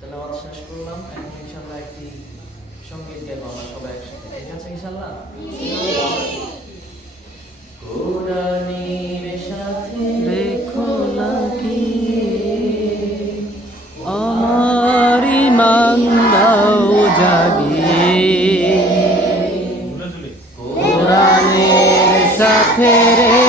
তেলাওয়াত শেষ করলাম। এখন ইনশাআল্লাহ একটি সংগীত গাইবো আমরা সবাই একসাথে। ঠিক আছে ইনশাআল্লাহ? কোরআনের সাথে রেখো লাগিয়ে আমার ইমান দাও জাগিয়ে কোরআনের সাথে রেখো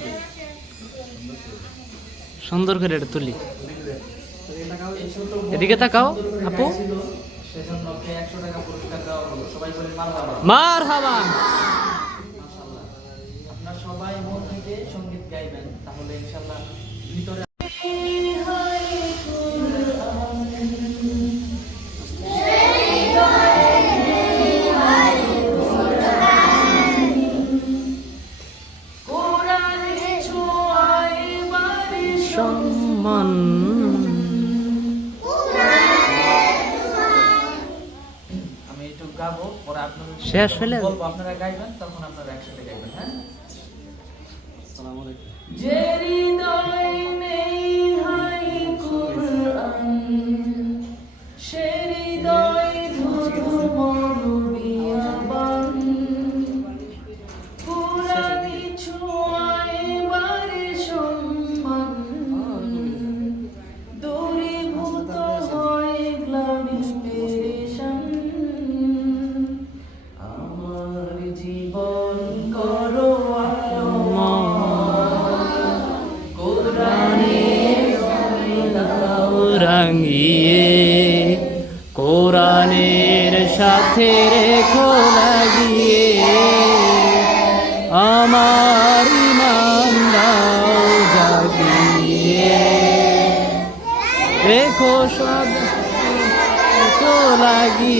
দিই। সুন্দর করে এটা তুলি এদিকে তাকাও, আপু। সেজন্য ওকে 100 টাকা পুরস্কার দেওয়া হলো। সবাই বলে মারহাবা। মার হাবা। সবাই মন থেকে সংগীত গাইবেন তাহলে ইনশাআল্লাহ ভিতরে শেষ হলে? বলব আপনারা গাইবেন তখন আপনারা একসাথে গাইবেন হ্যাঁ আসসালামু আলাইকুম রেখো লাগিয়ে আমার ইমান দাও জাগিয়ে। লাগিয়ে।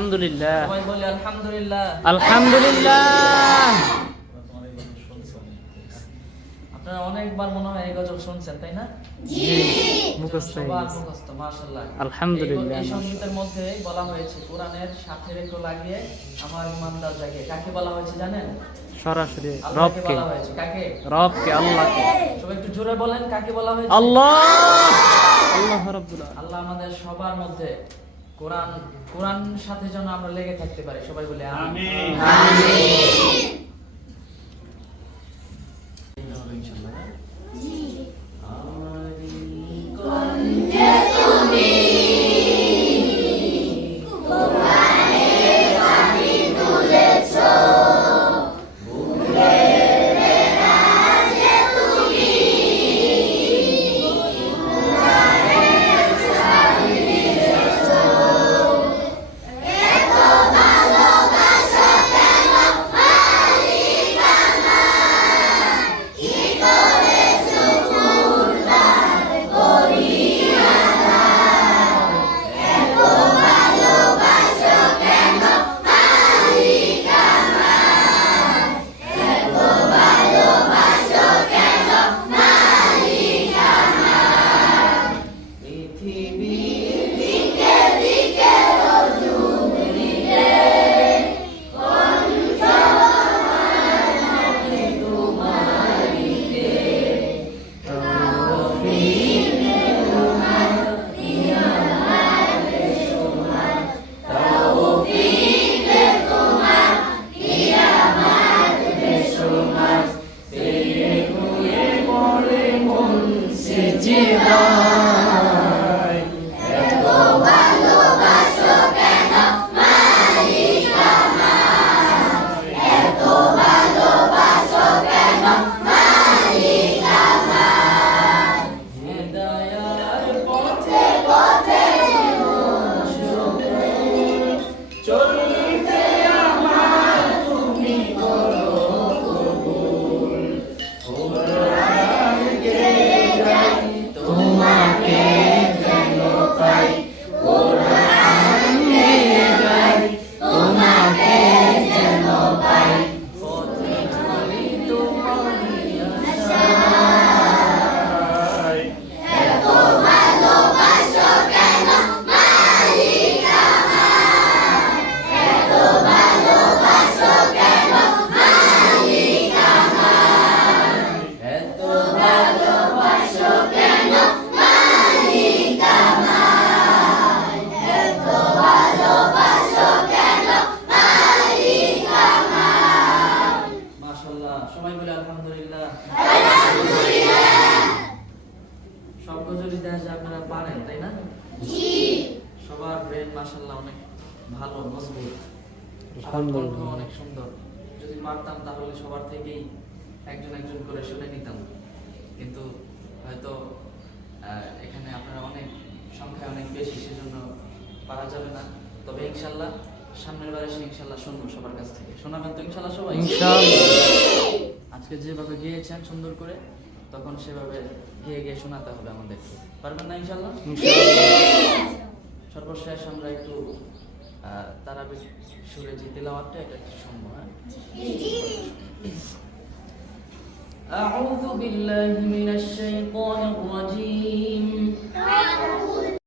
আলহামদুলিল্লাহ। আলহামদুলিল্লাহ। আলহামদুলিল্লাহ। আপনারা অনেকবার মনে হয় এই গজল শুনছেন তাই না? মুখস্থ হয়ে সবার গেছে। মুখস্থ মাশাআল্লাহ। আলহামদুলিল্লাহ। এই সঙ্গীতের মধ্যে বলা হয়েছে কোরআনের সাথে রেখো লাগিয়ে আমার ইমানদার জাগে। কাকে বলা হয়েছে জানেন? সরাসরি রবকে। বলা হয়েছে। কাকে? রবকে আল্লাহকে। সবাই একটু জোরে বলেন কাকে বলা হয়েছে? আল্লাহ! আল্লাহ রাব্বুল আলামিন। আল্লাহ আমাদের সবার মধ্যে কোরআন কোরআন সাথে যেন আমরা লেগে থাকতে পারি। সবাই বলে আমিন। ইনশাল্লাহ সামনের বারে ইনশাল্লাহ সবার কাছ থেকে। শোনাবেন আজকে যেভাবে গিয়েছেন সুন্দর করে তখন সেভাবে গিয়ে গিয়ে শোনাতে হবে আমাদের পারবেন না ইনশাল্লাহ সর্বশেষ আমরা একটু তারাবি সুরে জিতে তেলাওয়াতটা এটা একটু সম্ভব হ্যাঁ